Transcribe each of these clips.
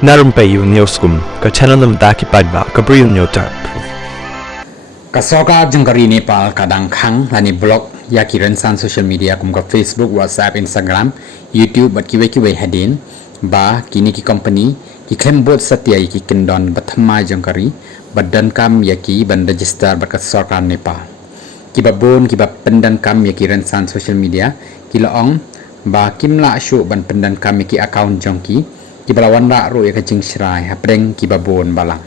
Narumpayu Newskum, ka channel nam daki padba, ka briu nyotar. Kasoka jengkari Nepal kadang khang lani blog ya kiransan social media kum ka Facebook, WhatsApp, Instagram, YouTube bat kiwe hadin ba kini ki company ki klembot satya ki kendon bathma jengkari badan kam ya ki ban register bat kasoka Nepal. Ki babon ki ba pendan kam ya kiransan social media ki laong ba kimla syu ban pendan kam ya ki account jongki ki balawan ra ro ya kajing shrai hapreng ki babon balang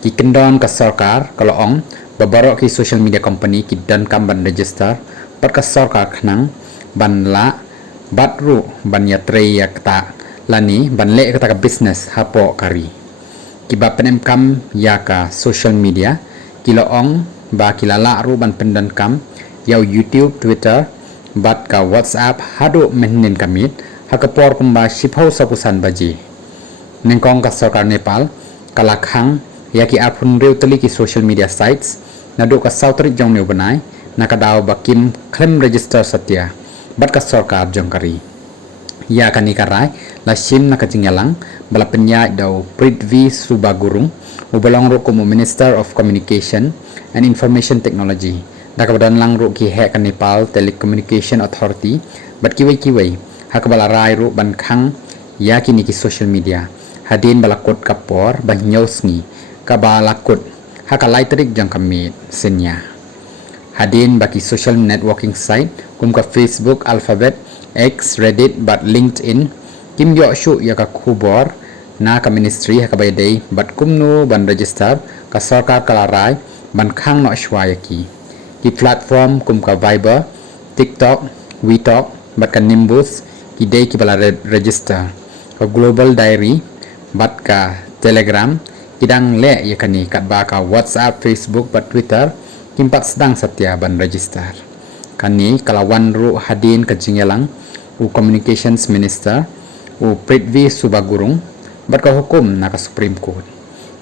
ki kendon ka sarkar kalaong babarok ki social media company ki dan kam ban register pat ka sarkar khnang ban la bat ru ban yatre yakta lani ban le kata ka business hapo kari ki ba penem kam ya ka social media ki laong ba ki la ru ban pendan kam yau YouTube, Twitter, bat ka WhatsApp hadu menin kamit hakapor kumba shipau sakusan baji nengkong ka sarkar Nepal kalakhang yaki apun reu tali ki social media sites nadu ka sautri jong neu banai nakadaw bakim claim register satya bat ka sarkar jongkari ya kani karai la sim nakajingalang bala penya daw Prithvi Subagurung ubalong ro como Minister of Communication and Information Technology nakabadan lang ro ki he ka Nepal Telecommunication Authority bat kiway hakabala rai ru ban khang ya kini ki social media hadin balakot kapor ban nyosni kabalakot hakalai terik jang kamit senya hadin baki social networking site kum ka Facebook, Alphabet, X, Reddit bat LinkedIn kim yo shu ya ka khubor na ka ministry hakabayday bat kumnu ban register ka sarkar kalarai ban khang no shwayaki ki platform kum ka Viber, TikTok, WeTalk bat ka Nimbus kidai ki bala register ka Global Diary bat ka Telegram kidang le yakani kat ba ka WhatsApp, Facebook bat Twitter kimpat sedang satya ban register kani kalawan ru hadin ka jingelang u Communications Minister u Prithvi Subagurung bat ka hukum na ka Supreme Court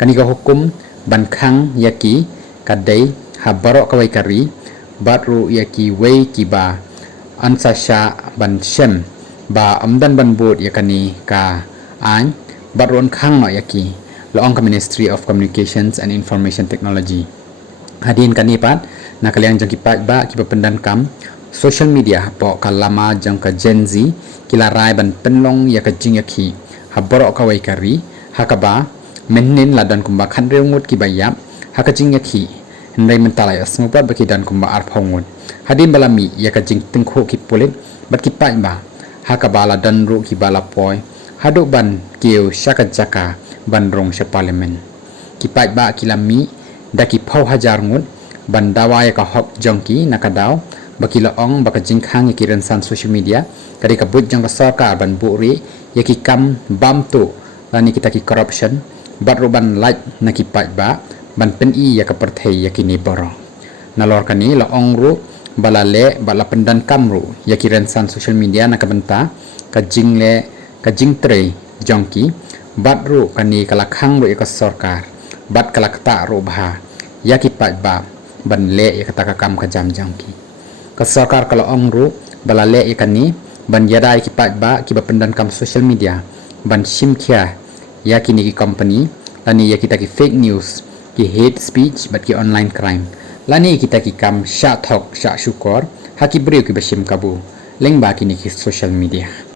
kani ka hukum ban khang yaki kadai habaro kawai kari bat ru yaki wei ki ba ansasha ban shem ba amdan ban board yakani ka an baron khang no yaki laong ka Ministry of Communications and Information Technology hadin kanipat nakaliang jang kipat ba ki pendan kam social media po kalama jang ka Gen Z kilarai ban penlong ya ka jing yaki habaro ka wai kari hakaba menin ladan kumba khan reungut ki bayap hakajing yaki hendai mentalai asmupat baki dan kumba arphongut hadin balami ya ka jing tengkho ki polit bat kipat ba hakabala dan ru ki bala poi haduk ban keu syaka ban rong sya parliament kipat ba kilami daki phau hajar ngut ban dawai ka hok jongki nakadaw bakila ong baka jingkhang ki ransan social media kadi ka but jang ka sarkar ban buri yaki kam bamtu lani kita ki corruption bat ru ban like nakipat ba ban pen i ya ka perthei yaki ni boro nalor kani la ong ru balale bala pendan kamru ya kiransan social media na kabenta kajingle kajingtre jongki batru kani kalakhang ru ka sarkar bat kalakta ru bha ya kipat ba ban le ya kata kam ka jam jongki ka sarkar kala ongru balale ikani ban yadai kipat ba ki ba pendan kam social media ban simkhya ya kini ki company lani ya kita ki fake news ki hate speech bat ki online crime lani kita ki kam sha thok sha shukor haki breu ki bashim kabu leng ba kini ki social media